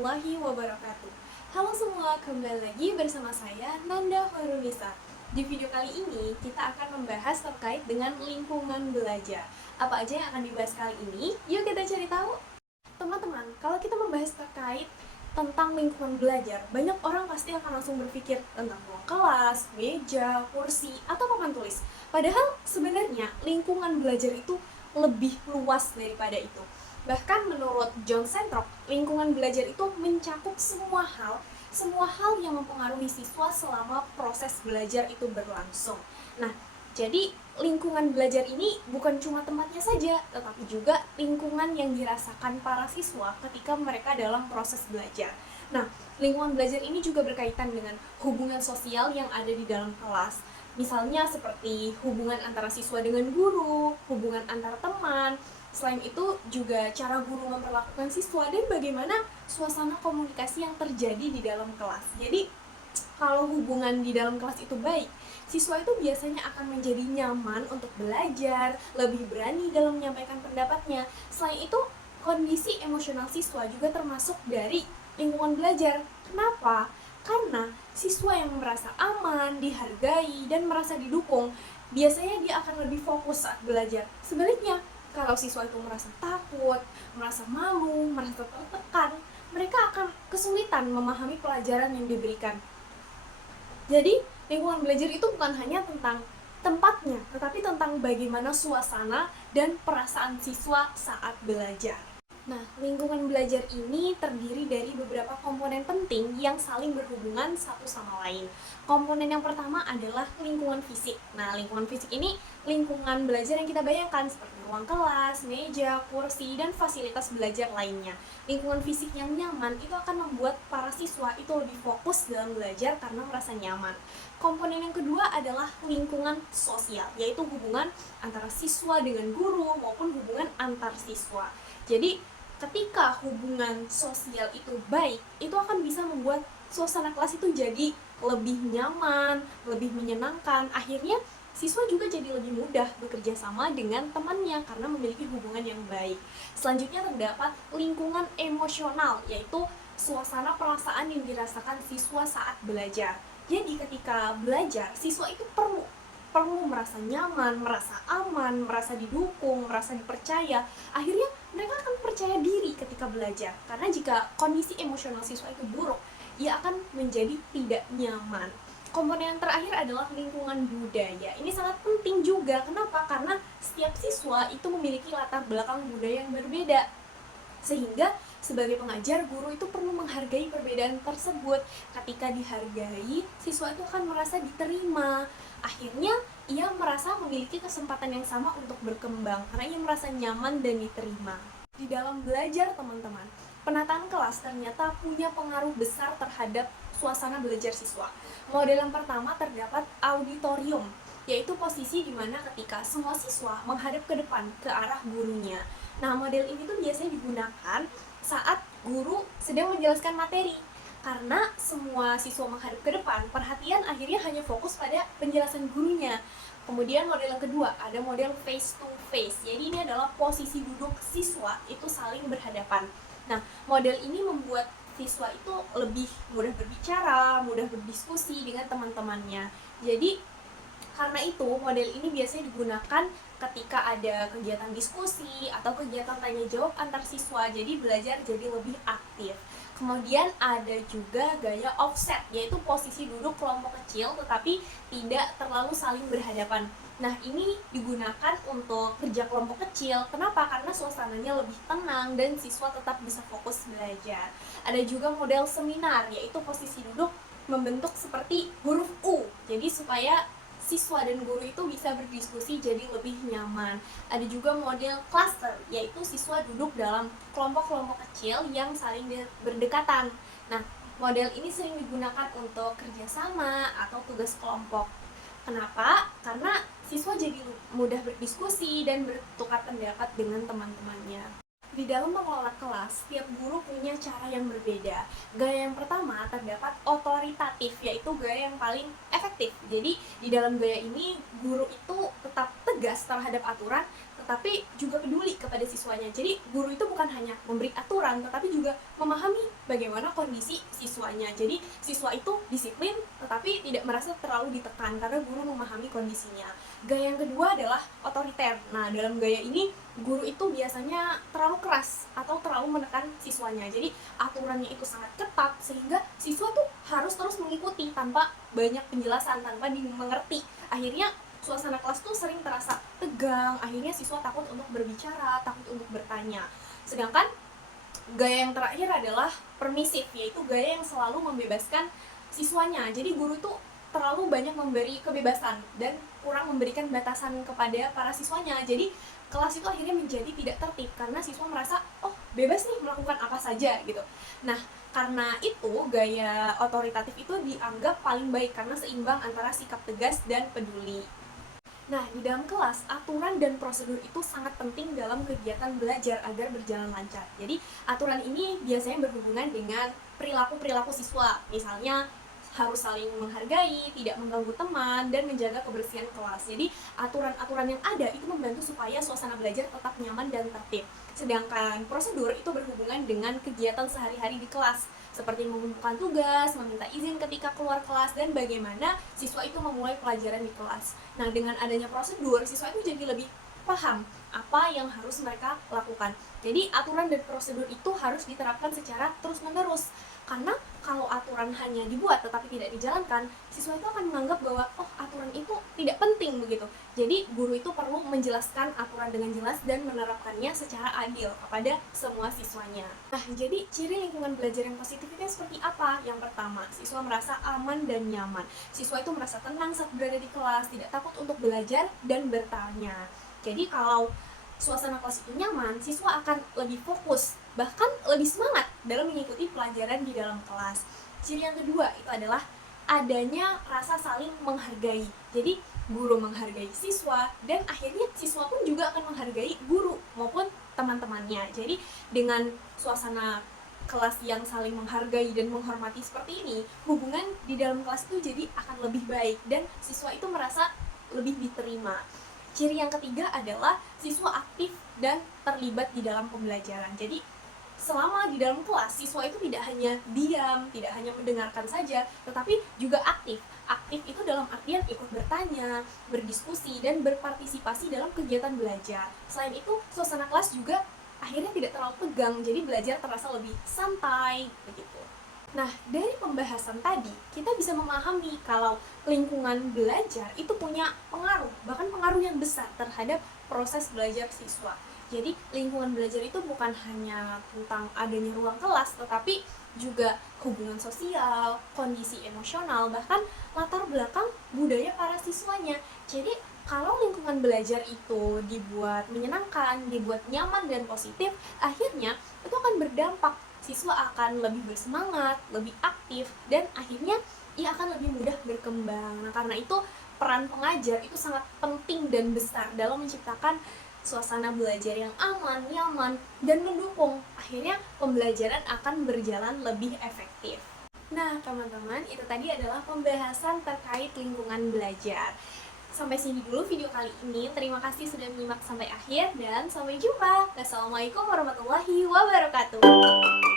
warahmatullahi wabarakatuh. Halo semua, kembali lagi bersama saya Nanda Hoirunisa. Di video kali ini kita akan membahas terkait dengan lingkungan belajar. Apa aja yang akan dibahas kali ini? Yuk kita cari tahu. Teman-teman, kalau kita membahas terkait tentang lingkungan belajar, banyak orang pasti akan langsung berpikir tentang ruang kelas, meja, kursi, atau papan tulis. Padahal sebenarnya lingkungan belajar itu lebih luas daripada itu. Bahkan menurut John Centrock, lingkungan belajar itu mencakup semua hal yang mempengaruhi siswa selama proses belajar itu berlangsung. Nah, jadi lingkungan belajar ini bukan cuma tempatnya saja, tetapi juga lingkungan yang dirasakan para siswa ketika mereka dalam proses belajar. Nah, lingkungan belajar ini juga berkaitan dengan hubungan sosial yang ada di dalam kelas. Misalnya seperti hubungan antara siswa dengan guru, hubungan antar teman. Selain itu juga cara guru memperlakukan siswa dan bagaimana suasana komunikasi yang terjadi di dalam kelas. Jadi kalau hubungan di dalam kelas itu baik, siswa itu biasanya akan menjadi nyaman untuk belajar, lebih berani dalam menyampaikan pendapatnya. Selain itu, kondisi emosional siswa juga termasuk dari lingkungan belajar. Kenapa? Karena siswa yang merasa aman, dihargai, dan merasa didukung, biasanya dia akan lebih fokus saat belajar. Sebaliknya, kalau siswa itu merasa takut, merasa malu, merasa tertekan, mereka akan kesulitan memahami pelajaran yang diberikan. Jadi, lingkungan belajar itu bukan hanya tentang tempatnya, tetapi tentang bagaimana suasana dan perasaan siswa saat belajar. Nah, lingkungan belajar ini terdiri dari beberapa komponen penting yang saling berhubungan satu sama lain. Komponen yang pertama adalah lingkungan fisik. Nah, lingkungan fisik ini lingkungan belajar yang kita bayangkan seperti ruang kelas, meja, kursi, dan fasilitas belajar lainnya. Lingkungan fisik yang nyaman itu akan membuat para siswa itu lebih fokus dalam belajar karena merasa nyaman. Komponen yang kedua adalah lingkungan sosial, yaitu hubungan antara siswa dengan guru maupun hubungan antar siswa. Jadi, ketika hubungan sosial itu baik, itu akan bisa membuat suasana kelas itu jadi lebih nyaman, lebih menyenangkan. Akhirnya, siswa juga jadi lebih mudah bekerja sama dengan temannya karena memiliki hubungan yang baik. Selanjutnya terdapat lingkungan emosional, yaitu suasana perasaan yang dirasakan siswa saat belajar. Jadi ketika belajar, siswa itu perlu merasa nyaman, merasa aman, merasa didukung, merasa dipercaya. Akhirnya mereka akan percaya diri ketika belajar. Karena jika kondisi emosional siswa itu buruk, ia akan menjadi tidak nyaman. Komponen yang terakhir adalah lingkungan budaya. Ini sangat penting juga. Kenapa? Karena setiap siswa itu memiliki latar belakang budaya yang berbeda. Sehingga sebagai pengajar, guru itu perlu menghargai perbedaan tersebut. Ketika dihargai, siswa itu akan merasa diterima. Akhirnya, ia merasa memiliki kesempatan yang sama untuk berkembang karena ia merasa nyaman dan diterima. Di dalam belajar, teman-teman, penataan kelas ternyata punya pengaruh besar terhadap suasana belajar siswa. Model yang pertama terdapat auditorium, yaitu posisi di mana ketika semua siswa menghadap ke depan, ke arah gurunya. Nah, model ini tuh biasanya digunakan saat guru sedang menjelaskan materi. Karena semua siswa menghadap ke depan, perhatian akhirnya hanya fokus pada penjelasan gurunya. Kemudian model yang kedua, ada model face to face. Jadi ini adalah posisi duduk siswa itu saling berhadapan. Nah, model ini membuat siswa itu lebih mudah berbicara, mudah berdiskusi dengan teman-temannya. Jadi karena itu, model ini biasanya digunakan ketika ada kegiatan diskusi atau kegiatan tanya jawab antar siswa, jadi belajar jadi lebih aktif. Kemudian ada juga gaya offset, yaitu posisi duduk kelompok kecil tetapi tidak terlalu saling berhadapan. Nah, ini digunakan untuk kerja kelompok kecil. Kenapa? Karena suasananya lebih tenang dan siswa tetap bisa fokus belajar. Ada juga model seminar, yaitu posisi duduk membentuk seperti huruf U. Jadi supaya siswa dan guru itu bisa berdiskusi jadi lebih nyaman. Ada juga model cluster, yaitu siswa duduk dalam kelompok-kelompok kecil yang saling berdekatan. Nah, model ini sering digunakan untuk kerjasama atau tugas kelompok. Kenapa? Karena siswa jadi mudah berdiskusi dan bertukar pendapat dengan teman-temannya. Di dalam mengelola kelas, setiap guru punya cara yang berbeda. Gaya yang pertama terdapat otoritatif, yaitu gaya yang paling efektif. Jadi, di dalam gaya ini, guru itu tetap tegas terhadap aturan, tetapi juga peduli kepada siswa siswanya. Jadi guru itu bukan hanya memberi aturan, tetapi juga memahami bagaimana kondisi siswanya. Jadi siswa itu disiplin, tetapi tidak merasa terlalu ditekan karena guru memahami kondisinya. Gaya yang kedua adalah otoriter. Nah, dalam gaya ini guru itu biasanya terlalu keras atau terlalu menekan siswanya. Jadi aturannya itu sangat ketat sehingga siswa tuh harus terus mengikuti tanpa banyak penjelasan, tanpa dimengerti. Akhirnya suasana kelas tuh sering terasa tegang, akhirnya siswa takut untuk berbicara, takut untuk bertanya. Sedangkan gaya yang terakhir adalah permisif, yaitu gaya yang selalu membebaskan siswanya. Jadi guru tuh terlalu banyak memberi kebebasan dan kurang memberikan batasan kepada para siswanya. Jadi kelas itu akhirnya menjadi tidak tertib karena siswa merasa, oh bebas nih melakukan apa saja gitu. Nah, karena itu gaya otoritatif itu dianggap paling baik karena seimbang antara sikap tegas dan peduli. Nah, di dalam kelas, aturan dan prosedur itu sangat penting dalam kegiatan belajar agar berjalan lancar. Jadi, aturan ini biasanya berhubungan dengan perilaku-perilaku siswa. Misalnya, harus saling menghargai, tidak mengganggu teman, dan menjaga kebersihan kelas. Jadi, aturan-aturan yang ada itu membantu supaya suasana belajar tetap nyaman dan tertib. Sedangkan prosedur itu berhubungan dengan kegiatan sehari-hari di kelas, seperti mengumpulkan tugas, meminta izin ketika keluar kelas, dan bagaimana siswa itu memulai pelajaran di kelas. Nah, dengan adanya prosedur, siswa itu jadi lebih paham apa yang harus mereka lakukan. Jadi, aturan dan prosedur itu harus diterapkan secara terus-menerus. Karena kalau aturan hanya dibuat tetapi tidak dijalankan, siswa itu akan menganggap bahwa, oh aturan itu tidak penting begitu. Jadi, guru itu perlu menjelaskan aturan dengan jelas dan menerapkannya secara adil kepada semua siswanya. Nah, jadi ciri lingkungan belajar yang positif itu seperti apa? Yang pertama, siswa merasa aman dan nyaman. Siswa itu merasa tenang saat berada di kelas, tidak takut untuk belajar dan bertanya. Jadi, kalau suasana kelas itu nyaman, siswa akan lebih fokus, bahkan lebih semangat dalam mengikuti pelajaran di dalam kelas. Ciri yang kedua itu adalah adanya rasa saling menghargai. Jadi guru menghargai siswa dan akhirnya siswa pun juga akan menghargai guru maupun teman-temannya. Jadi dengan suasana kelas yang saling menghargai dan menghormati seperti ini, hubungan di dalam kelas itu jadi akan lebih baik dan siswa itu merasa lebih diterima. Ciri yang ketiga adalah siswa aktif dan terlibat di dalam pembelajaran. Jadi selama di dalam kelas, siswa itu tidak hanya diam, tidak hanya mendengarkan saja, tetapi juga aktif. Aktif itu dalam artian ikut bertanya, berdiskusi, dan berpartisipasi dalam kegiatan belajar. Selain itu, suasana kelas juga akhirnya tidak terlalu tegang, jadi belajar terasa lebih santai, begitu. Nah, dari pembahasan tadi, kita bisa memahami kalau lingkungan belajar itu punya pengaruh, bahkan pengaruh yang besar terhadap proses belajar siswa. Jadi, lingkungan belajar itu bukan hanya tentang adanya ruang kelas, tetapi juga hubungan sosial, kondisi emosional, bahkan latar belakang budaya para siswanya. Jadi, kalau lingkungan belajar itu dibuat menyenangkan, dibuat nyaman dan positif, akhirnya itu akan berdampak. Siswa akan lebih bersemangat, lebih aktif, dan akhirnya ia akan lebih mudah berkembang. Nah, karena itu peran pengajar itu sangat penting dan besar dalam menciptakan suasana belajar yang aman, nyaman, dan mendukung. Akhirnya pembelajaran akan berjalan lebih efektif. Nah, teman-teman, itu tadi adalah pembahasan terkait lingkungan belajar. Sampai sini dulu video kali ini. Terima kasih sudah menyimak sampai akhir dan sampai jumpa. Wassalamualaikum warahmatullahi wabarakatuh.